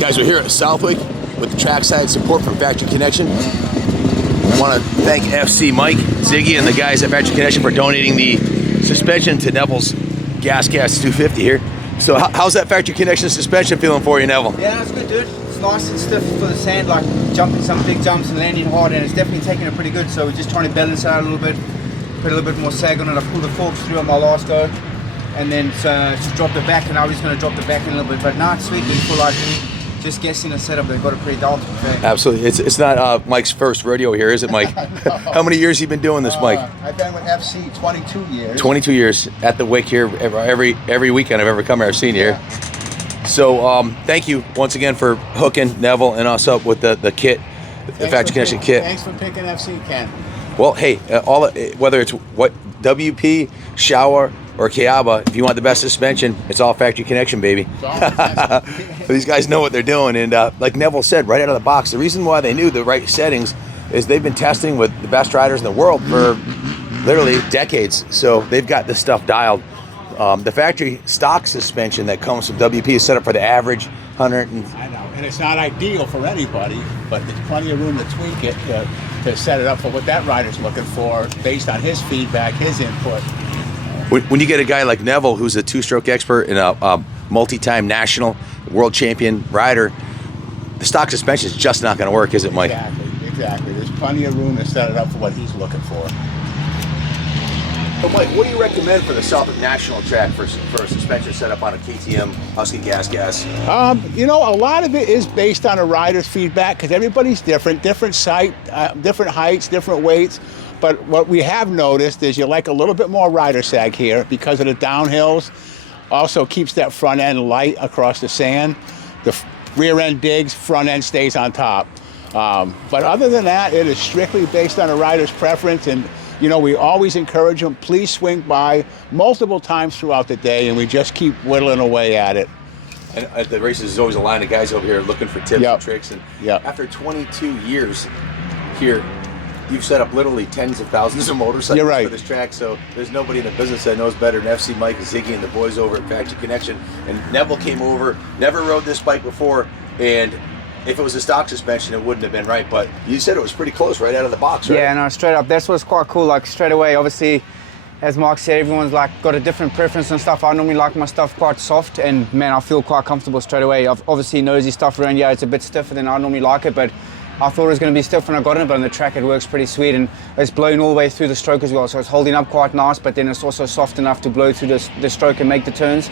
Guys, we're here at Southwick with the trackside support from Factory Connection. I want to thank FC Mike, Ziggy, and the guys at Factory Connection for donating the suspension to Neville's Gasgas 250 here. So how's that Factory Connection suspension feeling for you, Neville? Yeah, it's good, dude. It's nice and stiff for the sand, like jumping some big jumps and landing hard, and it's definitely taking it pretty good. So we're just trying to balance it out a little bit, put a little bit more sag on it. I pulled the forks through on my last go, and then just dropped it back, and I was going to drop the back in a little bit. But now it's sweet, dude, for like just guessing a setup. They've got it pretty dialed. Absolutely. It's not Mike's first rodeo here, is it, Mike? No. How many years have you been doing this, Mike? I've been with FC 22 years. 22 years at the wick here. Every weekend I've ever come here, I've seen you here. So thank you once again for hooking Neville and us up with the kit, the Factory Connection kit. Thanks for picking FC, Ken. Well, hey, whether it's WP, Shower, or Kiaba, if you want the best suspension, it's all Factory Connection, baby. These guys know what they're doing, and like Neville said, right out of the box, the reason why they knew the right settings is they've been testing with the best riders in the world for literally decades, so they've got this stuff dialed. The factory stock suspension that comes from WP is set up for the average 100. I know, and it's not ideal for anybody, but there's plenty of room to tweak it to set it up for what that rider's looking for based on his feedback, his input. When you get a guy like Neville, who's a two-stroke expert and a multi-time national world champion rider, the stock suspension is just not going to work, is it, Mike? Exactly. There's plenty of room to set it up for what he's looking for. So, Mike, what do you recommend for the Southwick National track for a suspension setup on a KTM Husky Gasgas? You know, a lot of it is based on a rider's feedback because everybody's different site, different heights, different weights. But what we have noticed is you like a little bit more rider sag here because of the downhills. Also keeps that front end light across the sand. The rear end digs, front end stays on top. But other than that, it is strictly based on a rider's preference. And you know, we always encourage them, please swing by multiple times throughout the day, and we just keep whittling away at it. And at the races, there's always a line of guys over here looking for tips and tricks. And after 22 years here, you've set up literally tens of thousands of motorcycles for this track, so there's nobody in the business that knows better than FC Mike, Ziggy, and the boys over at Factory Connection. And Neville came over, never rode this bike before, and if it was a stock suspension, it wouldn't have been right, but you said it was pretty close right out of the box, right? Yeah, no, straight up. That's what's quite cool. Like, straight away, obviously, as Mark said, everyone's like got a different preference and stuff. I normally like my stuff quite soft, and man, I feel quite comfortable straight away. I've obviously nosy stuff around here, it's a bit stiffer than I normally like it, but I thought it was going to be stiff when I got in it, but on the track it works pretty sweet, and it's blowing all the way through the stroke as well, so it's holding up quite nice, but then it's also soft enough to blow through the stroke and make the turns.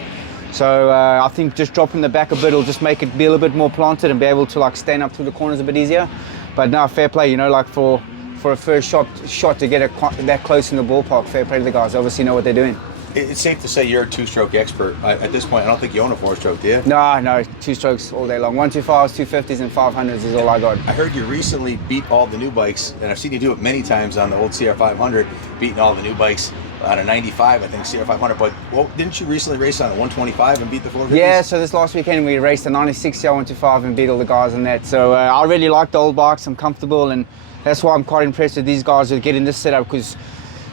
So I think just dropping the back a bit will just make it be a little bit more planted and be able to like stand up through the corners a bit easier. But now, fair play, you know, like for a first shot to get it that close in the ballpark, fair play to the guys. They obviously know what they're doing. It's safe to say you're a two-stroke expert. At this point, I don't think you own a four-stroke, do you? No, two strokes all day long. 125s, 250s, and 500s is all I got. I heard you recently beat all the new bikes, and I've seen you do it many times on the old CR500, beating all the new bikes on a 95, I think, CR500. But didn't you recently race on a 125 and beat the 450s? Yeah, so this last weekend we raced a 96 CR125 and beat all the guys on that. So I really like the old bikes. I'm comfortable, and that's why I'm quite impressed with these guys who are getting this setup, because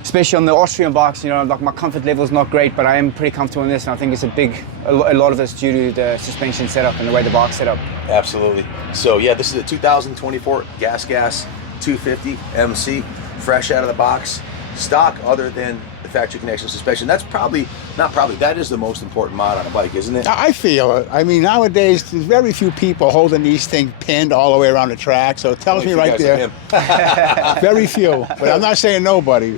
especially on the Austrian bikes, you know, like my comfort level is not great, but I am pretty comfortable in this, and I think it's a lot of it's due to the suspension setup and the way the bike's set up. Absolutely. So yeah, this is a 2024 Gasgas 250 MC, fresh out of the box, stock other than the Factory Connection suspension. That's that is the most important mod on a bike, isn't it? I feel it. I mean, nowadays, there's very few people holding these things pinned all the way around the track, so it tells me right there. Very few, but I'm not saying nobody.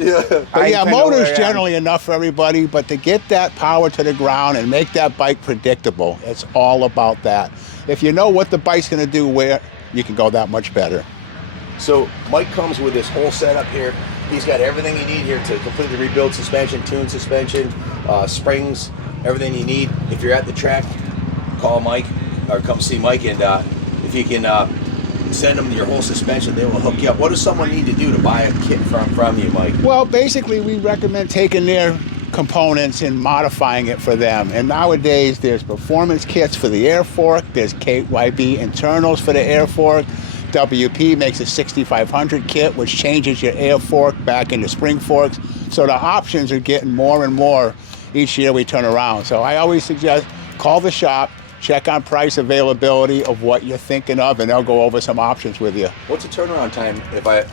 But yeah, motor's generally enough for everybody, but to get that power to the ground and make that bike predictable, it's all about that. If you know what the bike's going to do where, you can go that much better. So Mike comes with this whole setup here. He's got everything you need here to completely rebuild suspension, tune suspension, springs, everything you need. If you're at the track, call Mike or come see Mike, and if you can send them your whole suspension, they will hook you up. What does someone need to do to buy a kit from you, Mike? Well, basically, we recommend taking their components and modifying it for them. And nowadays, there's performance kits for the air fork, there's KYB internals for the air fork. WP makes a 6500 kit, which changes your air fork back into spring forks. So the options are getting more and more each year we turn around. So I always suggest call the shop, check on price availability of what you're thinking of, and they'll go over some options with you. What's the turnaround time if I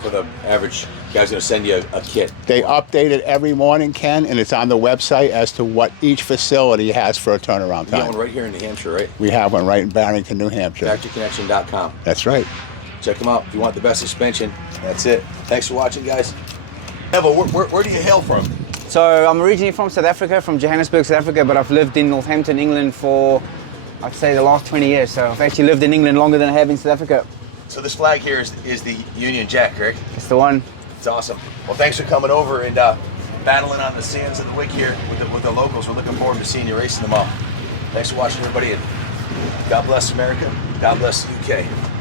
for the average guy's going to send you a kit? They update it every morning, Ken, and it's on the website as to what each facility has for a turnaround You got time. one right here in New Hampshire, right? We have one right in Barrington, New Hampshire. FactoryConnection.com. That's right. Check them out if you want the best suspension. That's it. Thanks for watching, guys. Neville, where do you hail from? So I'm originally from South Africa, from Johannesburg, South Africa, but I've lived in Northampton, England for, I'd say, the last 20 years. So I've actually lived in England longer than I have in South Africa. So this flag here is the Union Jack, correct? It's the one. It's awesome. Well, thanks for coming over and battling on the sands of the Wick here with the locals. We're looking forward to seeing you racing them all. Thanks for watching, everybody, and God bless America. God bless the UK.